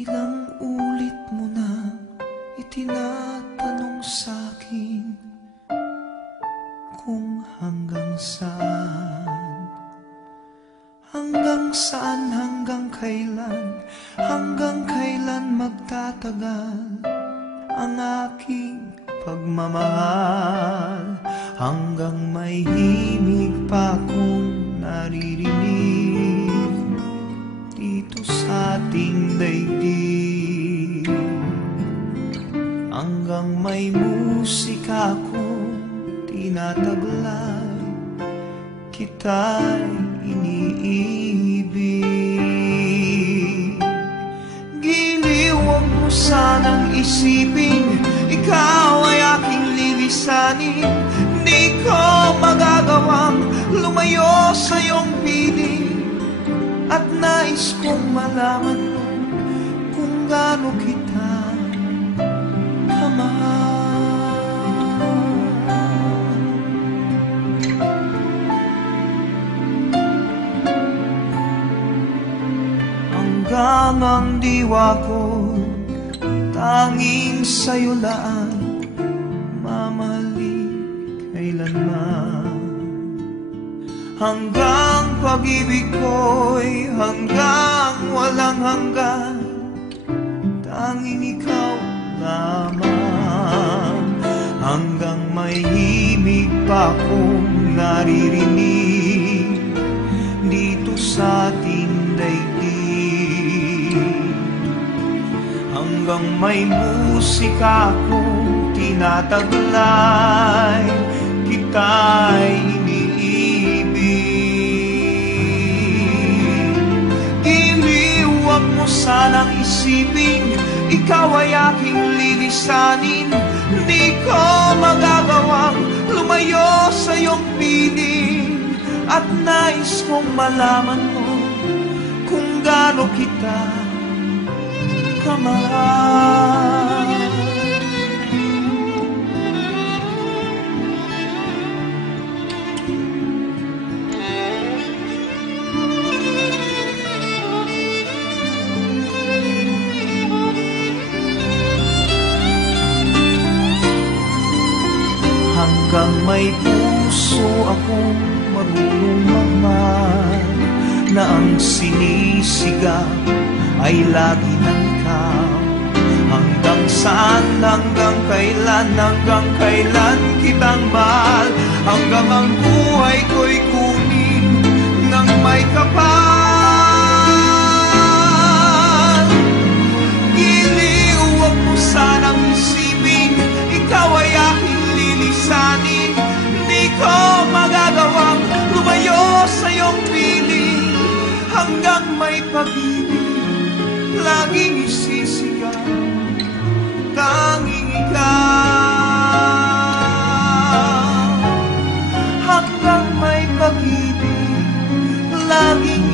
Ilang ulit mo na itinatanong sa'kin kung hanggang saan, hanggang kailan magtatagal ang aking pagmamahal, hanggang may himig pa akong naririnig dito sa ating daigdig, hanggang may musika akong tinataglay, kita'y iniibig. Giliw, huwag mo sanang isipin ikaw ay aking lilisanin. Di ko magagawang lumayo sa iyong piling, at nais kong malaman mo kung gaano kita kamahal. Hanggang ang diwa ko tanging sa'yo lang mamahalin kailanman. Hanggang pag-ibig ko'y hanggang walang hanggan, tanging ikaw lamang. Hanggang may himig pa akong naririnig dito sa ating daigdig, hanggang may musika akong tinataglay, kita'y iniibig. Giliw, huwag mo sanang isipin ikaw ay aking lilisanin. Di ko magagawang lumayo sa iyong piling, at nais kong malaman mo kung gaano kita kamahal. Hanggang may puso akong marunong magmahal, na ang sinisigaw ay lagi ng ikaw. Hanggang saan, hanggang kailan kitang mahal, hanggang ang buhay ko'y kunin ng may kapal. Giliw, huwag mo sanang isipin ikaw ay aking lilisanin. Di ko magagawang lumayo sa iyong piling, hanggang may pag-ibig laging isisigaw, tanging ikaw. Hanggang may pag-ibig laging